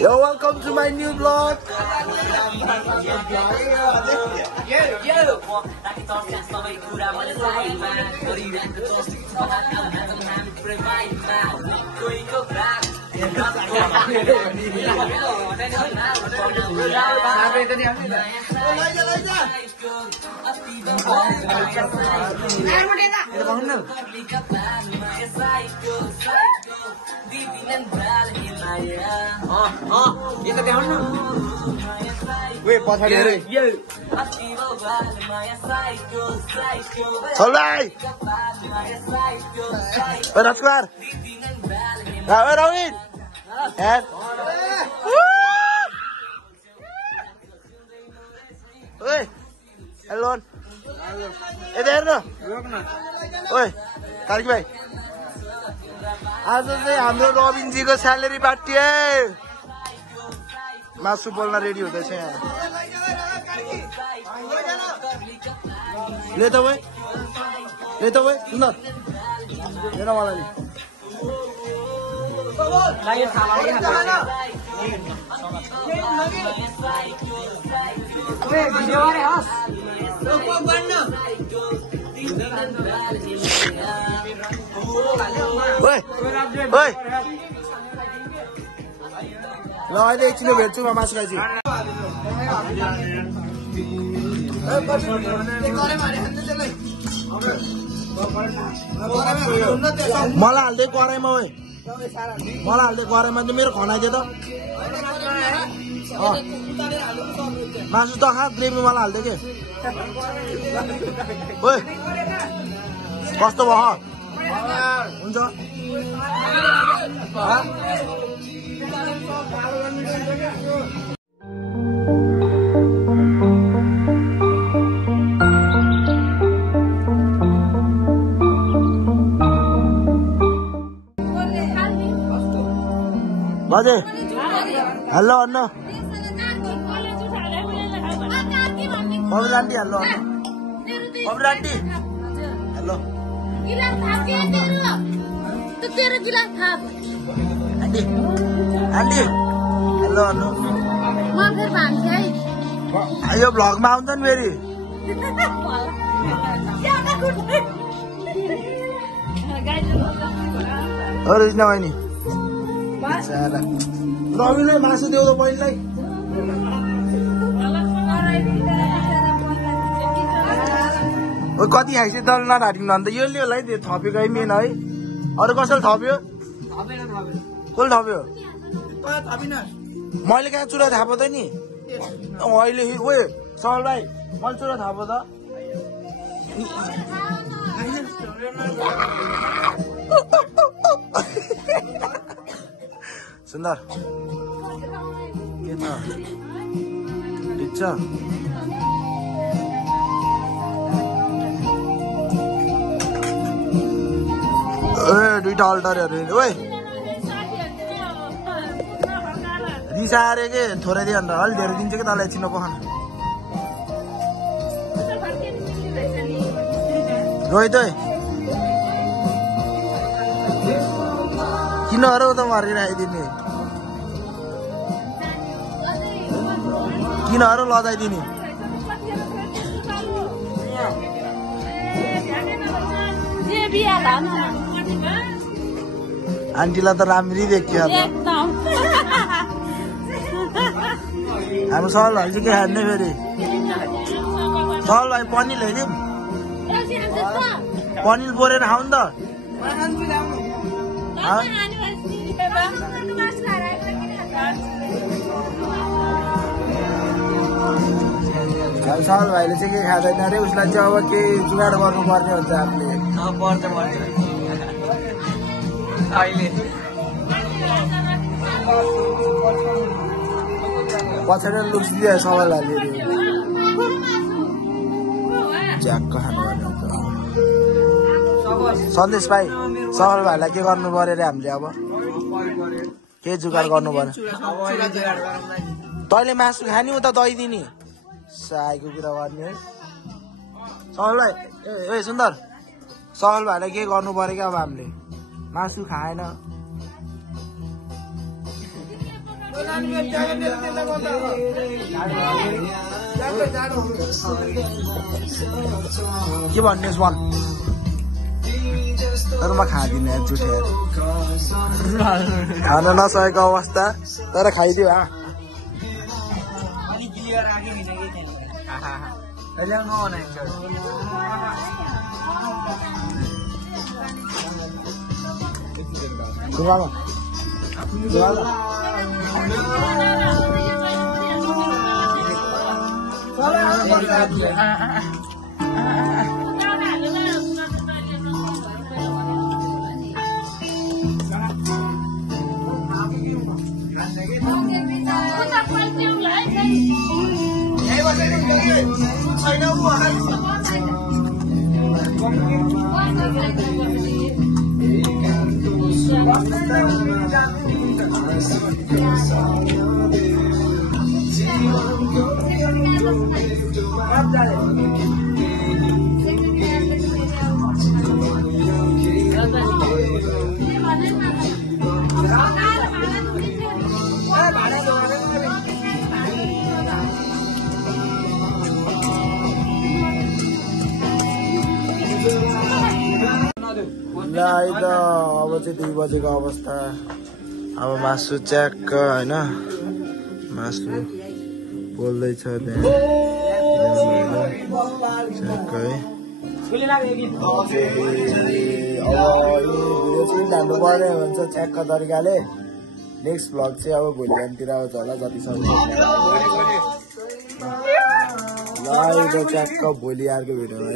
Yo, welcome to my new vlog. Wait, पछाडि रे चल भाइ ओ राजकुमार ओ रविन यार ओए हेलो यता हेर्नु ओए कार्की भाइ आज चाहिँ हाम्रो रविनजीको स्यालेरी पार्टी मासु बोल्न रेडी हुँदैछ यहाँ ले त भाइ सुन्दर हेर मलाई ल अहिले एकछिन भेट्छु म मासु खाइछु मलाई हाल्दै कराइमा ओए मलाई हाल्दै कराइमा त मेरो खनाइदिए त मासु त खा ग्रेभी मलाई हाल्दै के ओए कस्तो भयो हुन्छ बाजे हेलो अन्न bubble aunty hello bubble aunty hello aunty aunty hello अन्न यो भ्लगमा आउँछ नि फेरि रिजना बहिनी रविलाई मासु देऊ त बहिनीलाई कति खाइछ दल नढाटिनु अन्त यो लियोलाई थपेको है मेन है अरू कसैले थप्यो कसले थप्यो मैले कहाँ चुरा थापो त नि अहिले ओ सरल भाइ मैले चुरा थापो त सुन्दर के छ ठिक छ दुईटा अल्टरहरू ओए रिसाएर के थोरै दियो अन्त अलि धेरै दिन्छ कि तँलाई एकछिन पखान रोहित किन अरू त मरेर आइदिने किन अरू लजाइदिने आन्टीलाई त राम्री देखियो हाम्रो सरल भाइ चाहिँ के खाने फेरि सरल भाइ पनिर ल्याइदिउँ पनिर बोरेर खाऊ नि त सरल भाइले चाहिँ के खाँदैन अरे उसलाई चाहिँ अब केही जुगाड गर्नुपर्ने हुन्छ हामीले अहिले पछाडि लुक्स दियो सबैलाई भाइले झ्याक्क खानुपर्ने हुन्छ सन्देश भाइ सरल भाइलाई के गर्नु पर्यो अरे हामीले अब के जुगाड गर्नु पर्यो तैँले मासु खाने उता दही दिने साईको कुरा गर्ने है सरल भाइ ए सुन्दर सरल भाइलाई के गर्नु पर्यो क्या अब हामीले मासु खाएन के भन्ने भन तर म खाँदिनँ जुठेर खान नसकेको अवस्था तर खाइदियो अब चाहिँ 2 बजेको अवस्था अब मासु च्याक्क होइन मासु पोल्दैछ त्यहाँ च्याक्क है हाम्रो पर्ने हुन्छ च्याक्क तरिकाले नेक्स्ट भ्लग चाहिँ अब भोलि बिहानतिर आउँछ होला जति सक्छ च्याक्क भोलि अर्को भिडियोमा